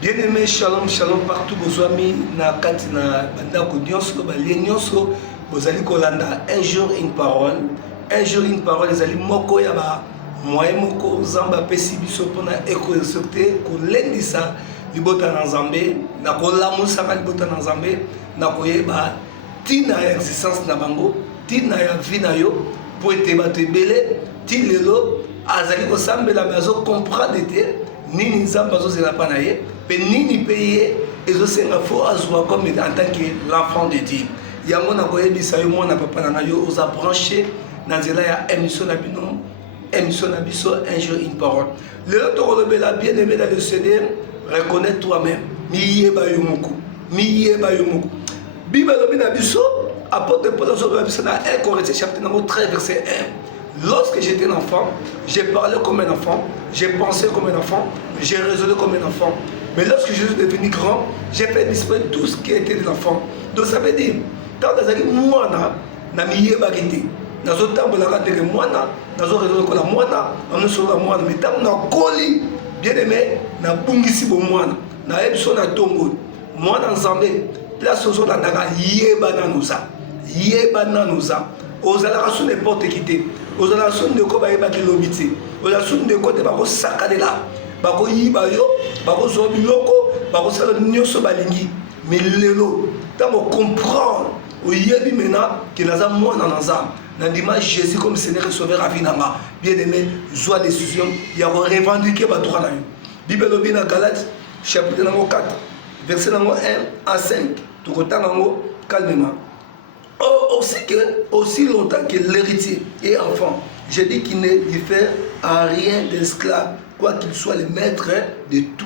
Bien aimé, shalom, shalom partout, vos amis, na katina, bandako nyonso, balie nyonso, bozali kolanda, un jour une parole, ezali moko ya ba, moyen moko, zamba pesi biso pona eko exaucté, kolendisa, libota na nzambe, na kolamusaka libota na nzambe, na koyeba, tina ya existence na bango, tina ya vie na yo, po ete bato ebele, ti lelo, azali kosambela, mais azo comprendre te, nini nzambe azozela pa na ye, pe nini pe ye ezosenga fo azwa comme en tant que l'enfant de Dieu. Yango na koyebisa yo mwana papa na yo oza branché na nzela ya émission na bino, émission na biso un jour une parole. Lelo tokolobela bien aimé dans le Seigneur, reconnais toi-même. Miyeba yo moko, miyeba yo moko. Bible lobi na biso, apôtre Paul lobi biso na 1 Corinthiens chapitre 13 verset 1. Lorsque j'étais un enfant, j'ai parlé comme un enfant, j'ai pensé comme un enfant, j'ai raisonné comme un enfant. Mais lorsque je suis devenu grand, j'ai fait disparaître tout ce qui était de l'enfant. Donc ça veut dire, quand vous avez moi, na miye bagité, na zo tambola ka teke mwana, na zo raisonner ko la mwana, on so la mwana, mais tam na koli, bien aimé, na bungisi bo mwana, na ebso na tongo, mwana nzambe, place ozo na ndaka yeba na nusa, yeba na nusa. Ozala rasu n'importe qui te, ozala rasu ne ko ba yeba ki lobiti, ozala rasu ne ko te ba ko sakadela. Bako yiba yo, bako zo biloko, bako sala nyonso balingi. Mais lelo, tango comprendre, o yebi mena que naza mwana nanza, nandima Jésus comme Seigneur et Sauveur à vie nanga. Bien aimé, joie décision, ya ko revendiquer batura na yo. Bible lobi na Galates chapitre 4, verset 1 à 5. Tu kotanga ngo calmement. Aussi longtemps que l'héritier est enfant, je dis qu'il ne diffère en rien d'esclave, quoi qu'il soit le maître de tout.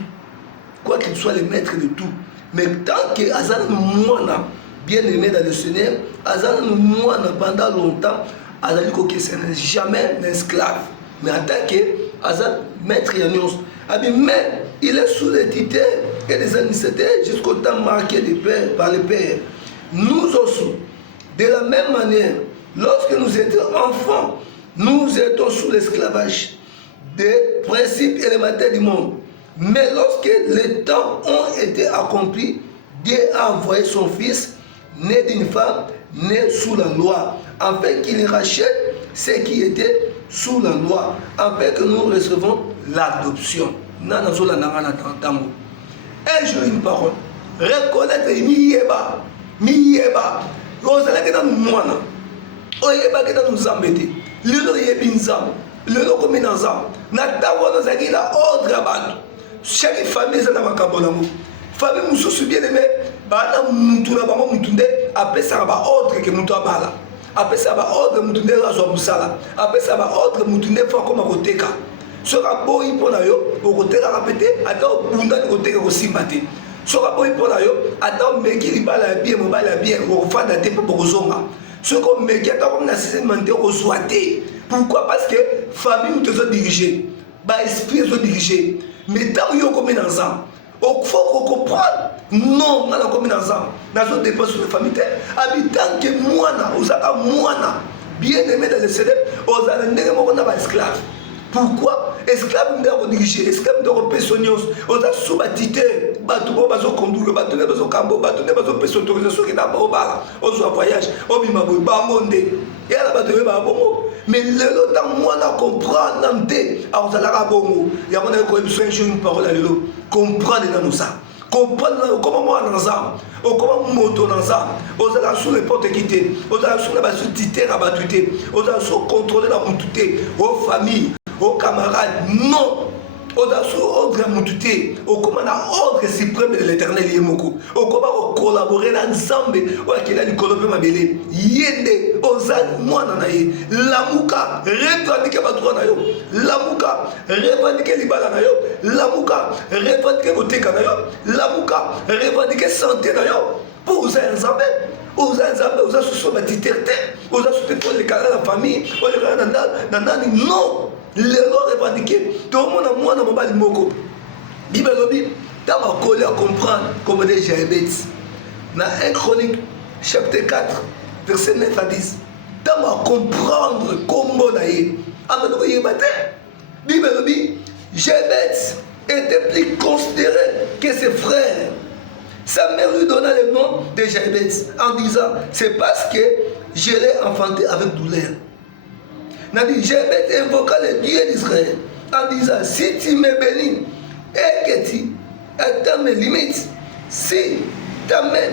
Quoi qu'il soit le maître de tout. Mais tant que Azan Mouana, bien aimé dans le Seigneur, Azan Mouana pendant longtemps, Azali Koke, ce n'est jamais un esclave. Mais en tant que Azan maître Yanios, mais il est sous les titres et les administrateurs jusqu'au temps marqué de père, par le Père. Nous aussi, de la même manière, lorsque nous étions enfants, nous étions sous l'esclavage des principes élémentaires du monde. Mais lorsque les temps ont été accomplis, Dieu a envoyé son Fils, né d'une femme, né sous la loi, afin qu'il rachète ceux qui étaient sous la loi, afin que nous recevons l'adoption. Un jour, une parole. Reconnaître Miyeba, Miyeba. Ozalaki na mwana oyebaki na nzambe lelo yebi nzambe lelo komi na nzambe na ntango wana ozalaki na ordre ya bato chaque famille eza na makambo nango famille mosusu bien aimé bana mutu na bango mutu nde apesaka baordre ke mutu abala apesaka baordre mutu nde azwa mosala apesaka baordre mutu nde fo akoma koteka soki aboyi mpo na yo okotekaka mpe te ata obundani koteka kosimba te. Soka boy pour la yo, attends meki libala ya bien mobile ya bien, okofanda te pour kozonga. Soko meki ata comme na système menté okozoate. Pourquoi? Parce que famille te zo diriger, ba esprit zo diriger. Mais tant yo comme dans ça, faut comprendre. Non, na comme dans ça. Na zo dépend sur la famille. Habitant que mwana, ozaka mwana, bien aimé dans le célèbre, ozala ndenge moko na ba esclave. Pourquoi? Esclave doit diriger, esclave doit personnios. On a sous bâtité, bateau bazo conduire, bateau bazo cambo, bateau bazo personne autorisation qui n'a pas au bar, on soit voyage, on bima boy, bamonde. Et à la bateau ba bongo. Mais le temps moi na comprendre namte, alors ça la bongo. Il y a mon émission une parole à l'élo. Comprendre dans nous ça. Comprendre comment moi dans ça, comment moto dans ça, on a sous les portes quitter, on a sous la base tité rabattuté, on a sous contrôler la montée, aux familles. Aux camarades, non. Au ordre moututé, au commande ordre suprême de l'éternel Yemoko. Au comment collaborer ensemble, au qu'il a du colopé ma belé. Yende, ozan, moi nanaye. Lamouka, revendiquer Batroanayo. Lamouka, revendiquer Libalanayo. Lamouka, revendiquer Boteka nayo. Lamouka, revendiquer santé nayo. Pour vous ensemble. Aux ensemble, aux associations de titerte, aux associations de la famille, aux associations non. Lelo revendiqué tout le monde a moi dans mon bal moko Bible lobi dans ma coller à comprendre comme des diabètes dans 1 Chronique chapitre 4 verset 9 à 10 dans ma comprendre comment naïe amano yebate Bible lobi diabète était plus considéré que ses frères. Sa mère lui donna le nom de Jabez en disant, c'est parce que je l'ai enfanté avec douleur. Jabez invoqua le Dieu d'Israël en disant, si tu me bénis et que tu atteins mes limites, si ta main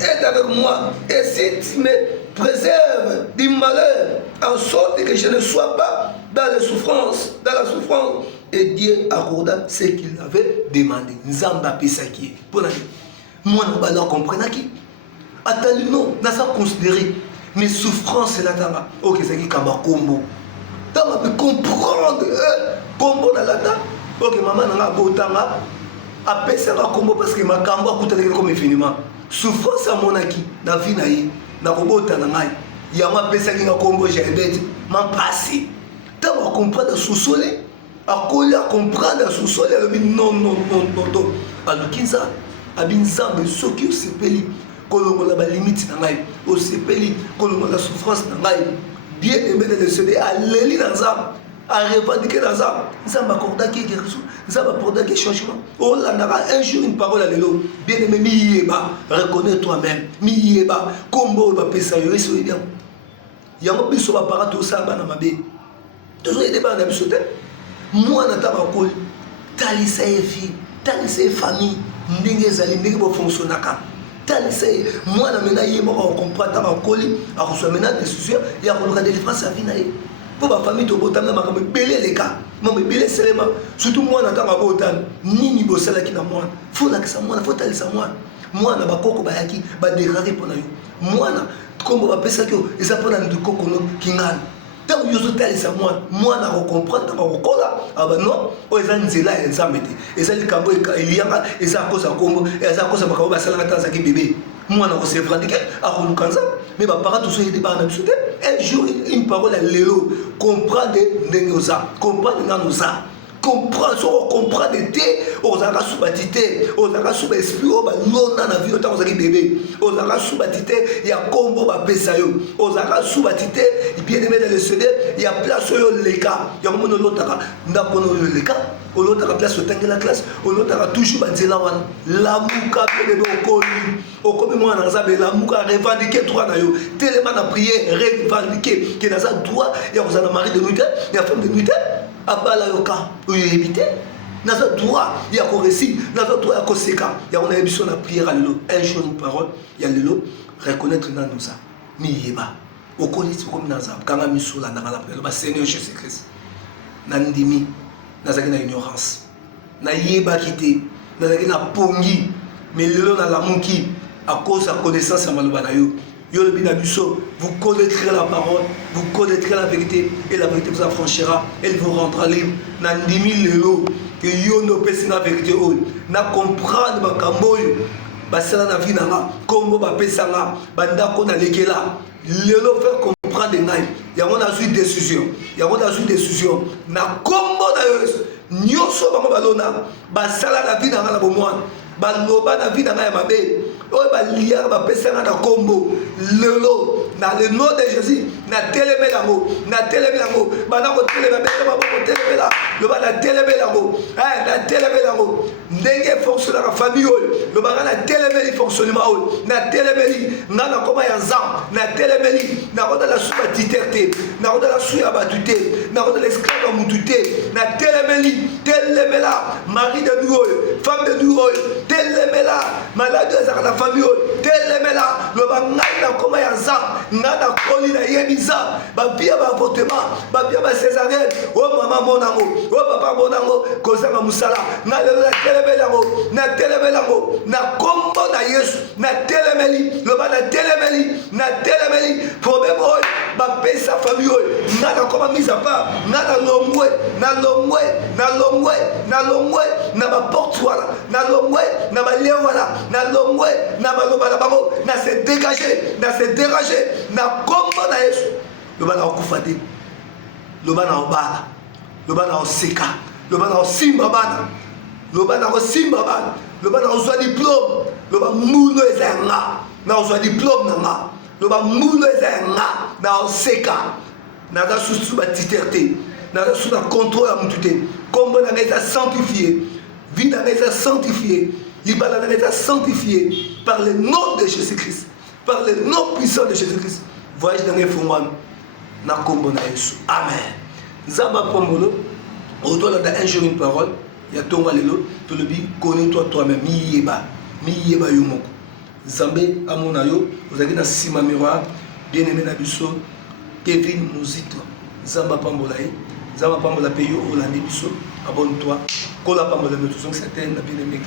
est avec moi et si tu me préserves du malheur, en sorte que je ne sois pas dans la souffrance, et Dieu accorda ce qu'il avait demandé. Nzamba Pesaki. Pour la moi, nous comprenons qui. Attends, non, nous avons considéré mes souffrances là dedans. Ok, c'est qui Kamba Combo. Tu peux comprendre Combo dans la table. Ok, maman n'a pas autant. Après, c'est un combo parce que ma Kamba a coûté comme infiniment. Souffrance à mon acquis, dans la vie, dans la vie, il y a ma personne qui a combo, j'ai bête, m'a passé. Tu vas comprendre sous-sol, à comprendre sous-sol, non. Alors, qui ça? Abinzambe soki osepeli kolongola ba limite na ngai osepeli kolongola souffrance na ngai bien aimé de le céder à l'eli dans ça à revendiquer dans ça ça m'accorda qui guérison ça m'accorda qui changement oh là un jour une parole à l'élo bien aimé miyeba reconnais toi-même miyeba kombo ba pesa yo eso bien yango biso ba para to ça bana mabe toujours aider bana biso te moi na taba ko talisa efi talisa famille ndenge ezali ndenge bofonctionnaka talisa mwana mena ye moko comprendre ta bakoli akozwa mena décision ya koluka délivrance ya vie na ye po bafamille tobotana makambo ebele eleka mama ebele eselema surtout mwana ntango abotana nini bosalaki na mwana fo lakisa mwana fo talisa mwana bakoko bayaki badeklare mpo na yo mwana kombo bapesaki yo eza mpo na ndikokono kingana ntango yo ozotalisa mwana akokomprendre ntango akokola aba non oyo eza nzela ya nzambe te eza likambo elianga eza akosa kombo eza akosa makambo basalanga ntango azalaki bebe mwana akosevradike akoluka nzambe me bapara tozoyede bana biso te un jour une parole ya lelo comprendre ndenge oza comprendre nano oza comprendre soko comprendre te ozalaka subati te ozalaka suba esprit oyo balona na vie ntango ozalaki bebe ozalaka subati te ya kombo bapesa yo ozalaka subati te bien aimé dans le CD ya place oyo leka yango mona olotaka ndako oyo leka olotaka place otangela classe olotaka toujours banzela wana lamuka mpe bebe okomi mwana na nzambe lamuka revendiquer droit na yo telema na prière revendiquer ke naza droit ya kozala na mari de nuit te ya femme de nuit te abala yoka oyo éviter naza droit ya koresi naza droit ya koseka yango nayebi biso na prière lelo un jour une parole ya lelo reconnaître nano za miyeba okolisi okomi na nzambe kanga misula ndakala lelo baseigneur jésus christ nandimi nazalaki na ignorance nayebaki te nazalaki na pongi mais lelo nalamuki à cause de la connaissance ya maloba na yo Yolobi na biso, vous connaîtrez la parole, vous connaîtrez la vérité, et la vérité vous affranchira, elle vous rendra libre. Nandimi lelo, que yo no pesi na vérité oyo, na comprendre makambo oyo, basala na vie nanga, kombo bapesanga, bandako na lekela, lelo faire comprendre ngai, yango nazwi décision, na kombo na yo, nyonso bango balona, basala na vie nanga na bomwana, baloba na vie nanga ya mabe, oyo balia bapesanga na kombo lelo na le nom de Jésus na teleme lango bana ko telema beta ba ko telemela lo bana teleme lango ndenge fonctionne la famille oyo lo bana na telemeli fonctionnement oyo na telemeli ngana koma ya nzam na telemeli na ko la suba titerte na ko la suya batute na ko l'esclave mutute na telemela mari de nous oyo femme de nous oyo telemela malade za la famille oyo telemela lo bana na koma ya nzam ngana koli na yebisa ba bia ba avortement ba bia ba césarienne o mama monango o papa monango kozanga musala na lelo na telebelango na kombo na Yesu na telemeli lo ba na telemeli problème oyo ba pesa famille oyo ngana koma mise à part ngana longwe na ba porte wala na longwe na ba lien wala na longwe na ba loba na bango na se dégager na kombo na Yesu loba na okufate loba na obala loba na oseka loba na osimba bana loba na osimba bana loba na ozwa diplôme loba mulo ezanga na ozwa diplôme nanga loba mulo ezanga na oseka na za susu ba titerte na za susu na contrôle ya mutute kombo na ngeza sanctifié Vie dans les sanctifiée. Il va être sanctifié par le nom de Jésus-Christ. Par le nom puissant de Jésus-Christ. Voyage dans les fumans. Na kombo na Yesu. Amen. Zamba Pomolo. Autour d'un jour une parole. Il y a ton malelo. Tu le dis, connais-toi toi-même. Miyeba. Miyeba yomoko. Zambé amonayo. Vous avez dans Sima Miroir. Bien-aimé Nabiso. Kevin Mouzito. Zamba Pambolaï. Zamba Pambola Peyo. Olandi Biso. Abonne-toi. Kola Pambola Metusong. C'était un bien-aimé.